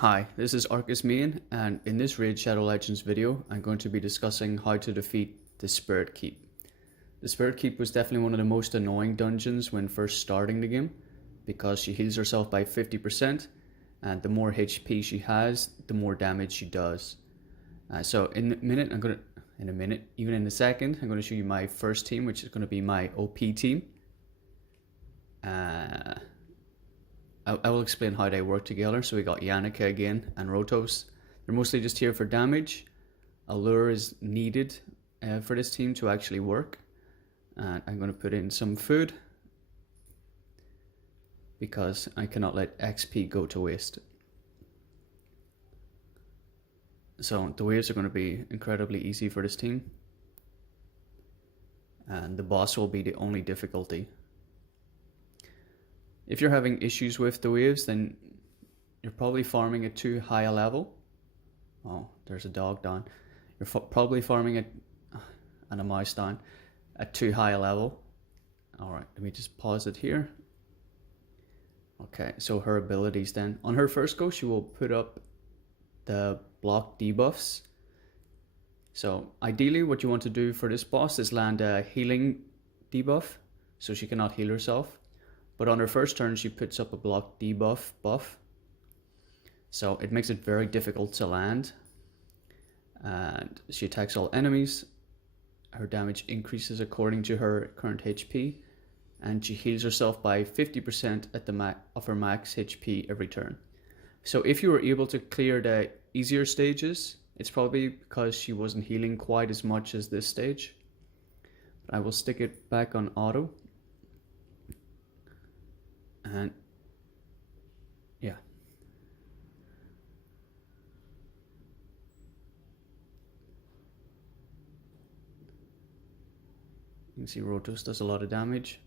Hi, this is Arcus and in this Raid Shadow Legends video, I'm going to be discussing how to defeat the Spirit Keep. The Spirit Keep was definitely one of the most annoying dungeons when first starting the game, because she heals herself by 50%, and the more HP she has, the more damage she does. So in a minute, even in a second, I'm going to show you my first team, which is going to be my OP team. I will explain how they work together. So we got Yannicka again and Rotos. They're mostly just here for damage. Allure is needed for this team to actually work. And I'm going to put in some food because I cannot let XP go to waste. So the waves are going to be incredibly easy for this team. And the boss will be the only difficulty. If you're having issues with the waves, then you're probably farming at too high a level. Oh, there's a dog down. You're probably farming it and a mouse down at too high a level. Alright, let me just pause it here. Okay, so her abilities then. On her first go, she will put up the block debuffs. So ideally what you want to do for this boss is land a healing debuff, so she cannot heal herself. But on her first turn, she puts up a block debuff buff. So it makes it very difficult to land. And she attacks all enemies. Her damage increases according to her current HP. And she heals herself by 50% at the of her max HP every turn. So if you were able to clear the easier stages, it's probably because she wasn't healing quite as much as this stage. But I will stick it back on auto. And yeah, you can see Rotos does a lot of damage.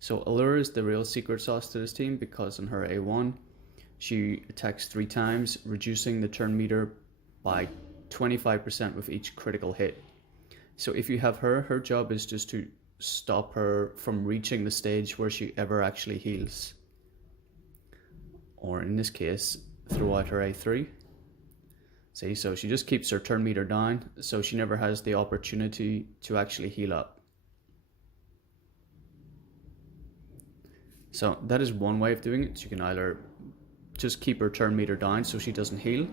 So Allure is the real secret sauce to this team, because on her A1 she attacks 3 times, reducing the turn meter by 25% with each critical hit. So if you have her job is just to stop her from reaching the stage where she ever actually heals, or in this case throw out her A3. See, so she just keeps her turn meter down, so she never has the opportunity to actually heal up. So that is one way of doing it. So you can either just keep her turn meter down so she doesn't heal,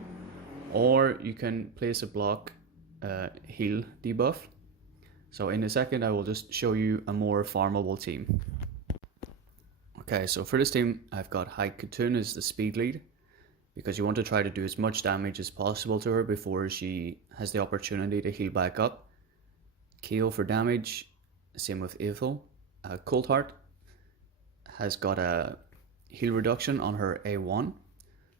or you can place a block heal debuff. So in a second I will just show you a more farmable team. Okay, so for this team I've got Conker as the speed lead, because you want to try to do as much damage as possible to her before she has the opportunity to heal back up. Kale for damage, same with Ethel. Coldheart has got a heal reduction on her A1,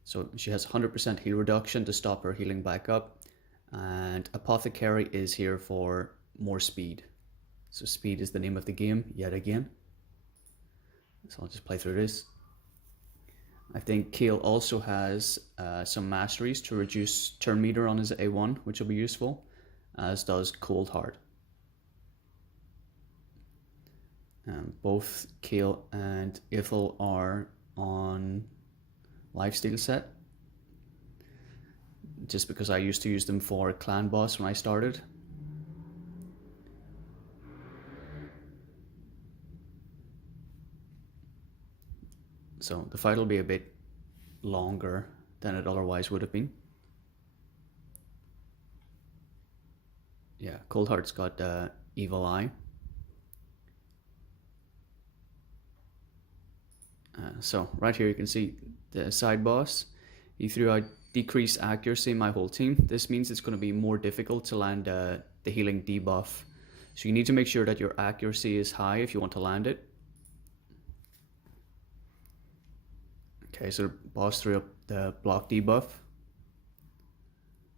so she has 100% heal reduction to stop her healing back up. And Apothecary is here for more speed. So speed is the name of the game yet again. So I'll just play through this. I think Kale also has some masteries to reduce turn meter on his A1, which will be useful, as does Coldheart. Both Kale and Ethel are on lifesteal set, just because I used to use them for clan boss when I started. So the fight will be a bit longer than it otherwise would have been. Yeah, Coldheart's got Evil Eye. So right here you can see the side boss. He threw out decreased accuracy in my whole team. This means it's going to be more difficult to land the healing debuff. So you need to make sure that your accuracy is high if you want to land it. Okay, so the boss threw up the block debuff.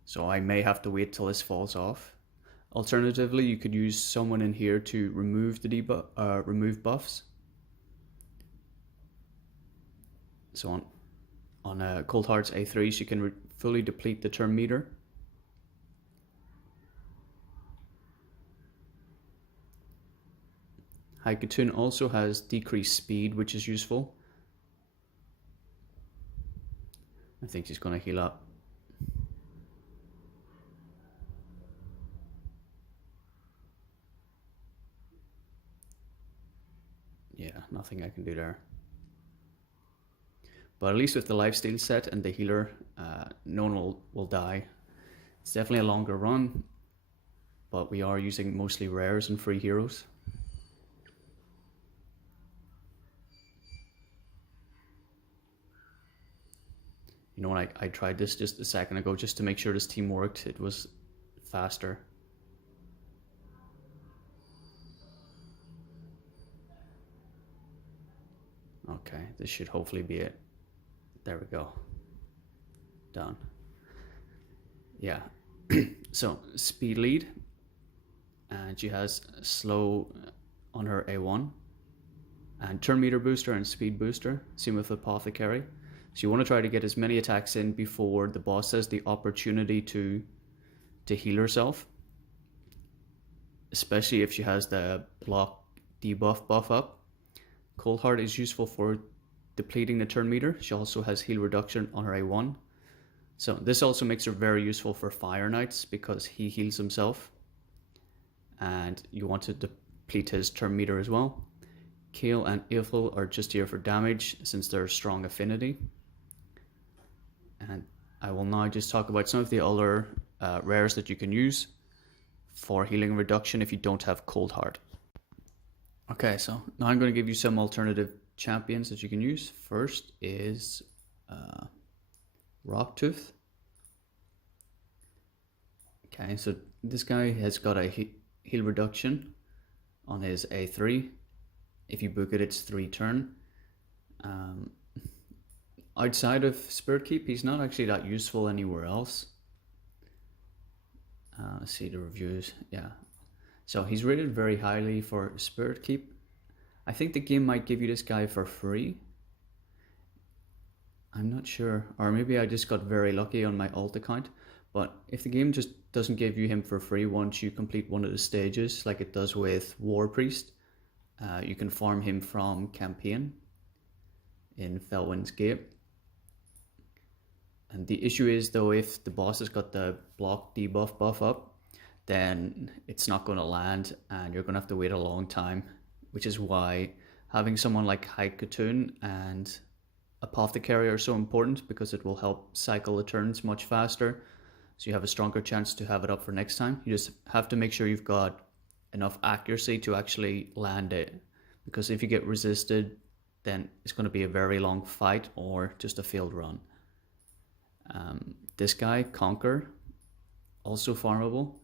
So I may have to wait till this falls off. Alternatively, you could use someone in here to remove the debuff, remove buffs. So on Coldheart's A3, she can fully deplete the turn meter. Conker also has decreased speed, which is useful. I think she's going to heal up. Yeah, nothing I can do there. But at least with the lifesteal set and the healer, no one will die. It's definitely a longer run, but we are using mostly rares and free heroes. You know, when I tried this just a second ago just to make sure this team worked, it was faster. Okay, this should hopefully be it. There we go. Done. Yeah. So, speed lead. And she has slow on her A1. And turn meter booster and speed booster. Same with apothecary. So you want to try to get as many attacks in before the boss has the opportunity to heal herself. Especially if she has the block debuff buff up. Cold Heart is useful for depleting the turn meter. She also has heal reduction on her A1. So this also makes her very useful for Fire Knights because he heals himself. And you want to deplete his turn meter as well. Kale and Ithil are just here for damage since they're strong affinity. And I will now just talk about some of the other rares that you can use for healing reduction if you don't have Cold Heart. Okay, so now I'm going to give you some alternative champions that you can use. First is Rocktooth. Okay, so this guy has got a heal reduction on his A3. If you book it, it's 3 turn. Outside of Spirit Keep, he's not actually that useful anywhere else. Let's see the reviews. Yeah. So he's rated very highly for Spirit Keep. I think the game might give you this guy for free. I'm not sure. Or maybe I just got very lucky on my alt account. But if the game just doesn't give you him for free once you complete one of the stages, like it does with War Priest, you can farm him from campaign in Felwyn's Gate. And the issue is though, if the boss has got the block debuff buff up, then it's not going to land and you're going to have to wait a long time, which is why having someone like Haikatoon and Apothecary are so important, because it will help cycle the turns much faster, so you have a stronger chance to have it up for next time. You just have to make sure you've got enough accuracy to actually land it, because if you get resisted, then it's going to be a very long fight or just a failed run. This guy, Conker, also farmable.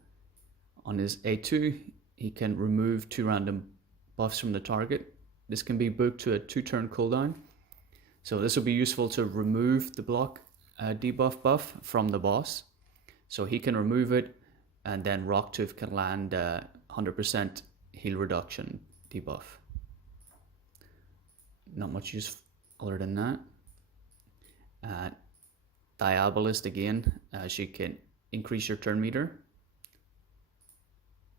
On his A2, he can remove 2 random buffs from the target. This can be booked to a 2-turn cooldown. So this will be useful to remove the block debuff buff from the boss. So he can remove it, and then Rocktooth can land 100% heal reduction debuff. Not much use other than that. Diabolist again, she can increase your turn meter,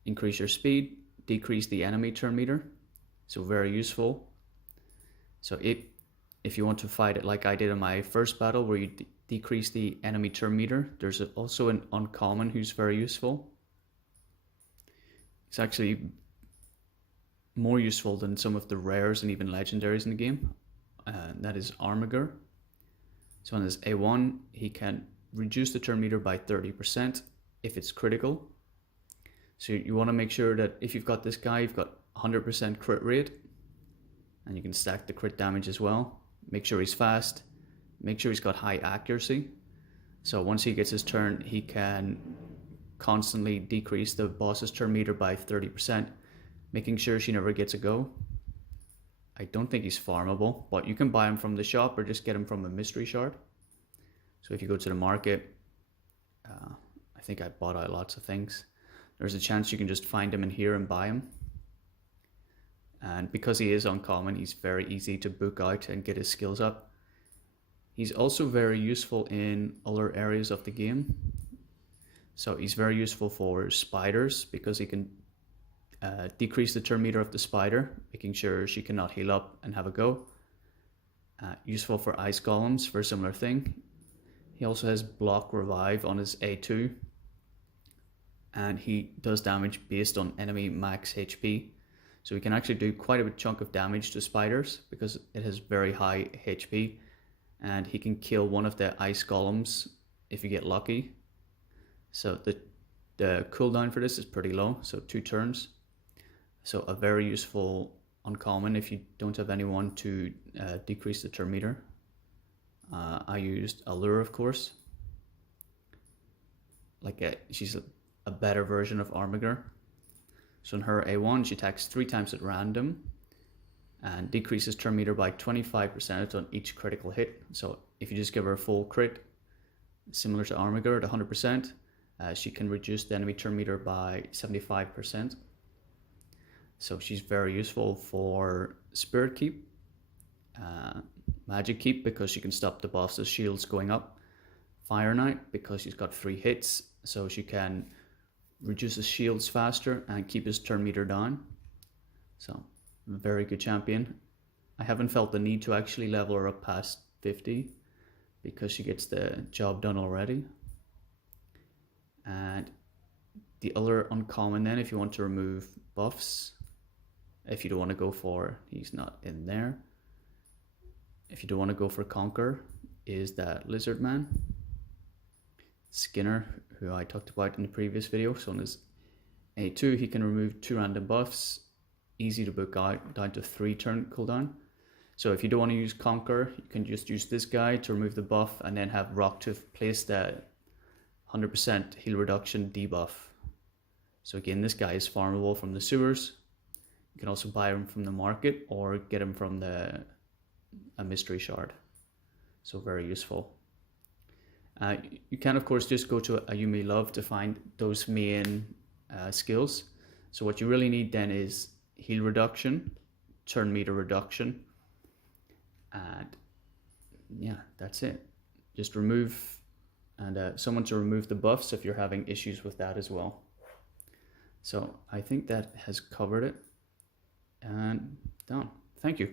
increase your speed, decrease the enemy turn meter. So very useful. So if you want to fight it like I did in my first battle, where you decrease the enemy turn meter, there's also an uncommon who's very useful. It's actually more useful than some of the rares and even legendaries in the game. That is Armager. So on his A1, he can reduce the turn meter by 30% if it's critical. So you want to make sure that if you've got this guy, you've got 100% crit rate, and you can stack the crit damage as well. Make sure he's fast, make sure he's got high accuracy. So once he gets his turn, he can constantly decrease the boss's turn meter by 30%, making sure she never gets a go. I don't think he's farmable, but you can buy him from the shop or just get him from a mystery shard. So if you go to the market, I think I bought out lots of things. There's a chance you can just find him in here and buy him. And because he is uncommon, he's very easy to book out and get his skills up. He's also very useful in other areas of the game. So he's very useful for spiders, because he can decrease the turn meter of the spider, making sure she cannot heal up and have a go. Useful for ice golems for a similar thing. He also has block revive on his A2, and he does damage based on enemy max HP. So he can actually do quite a chunk of damage to spiders because it has very high HP, and he can kill one of the ice golems if you get lucky. So the cooldown for this is pretty low, so 2 turns. So a very useful uncommon if you don't have anyone to decrease the turn meter. I used Allure, of course. She's a better version of Armager. So in her A1, she attacks 3 times at random and decreases turn meter by 25% on each critical hit. So if you just give her a full crit, similar to Armager at 100%, she can reduce the enemy turn meter by 75%. So she's very useful for Spirit Keep, Magic Keep because she can stop the boss's shields going up, Fire Knight because she's got 3 hits, so she can reduce his shields faster and keep his turn meter down. So very good champion. I haven't felt the need to actually level her up past 50 because she gets the job done already. And the other uncommon then, if you want to remove buffs, if you don't want to go for, he's not in there, if you don't want to go for Conker, is that Lizard Man, Skinner, who I talked about in the previous video. So on his A2, he can remove 2 random buffs, easy to book out, down to 3 turn cooldown. So if you don't want to use Conker, you can just use this guy to remove the buff and then have Rocktooth place the 100% heal reduction debuff. So again, this guy is farmable from the sewers. You can also buy him from the market or get him from a mystery shard. So very useful. You can of course just go to a You May Love to find those main skills. So what you really need then is heal reduction, turn meter reduction, and yeah, that's it. Just remove, and someone to remove the buffs if you're having issues with that as well. So I think that has covered it and done. Thank you.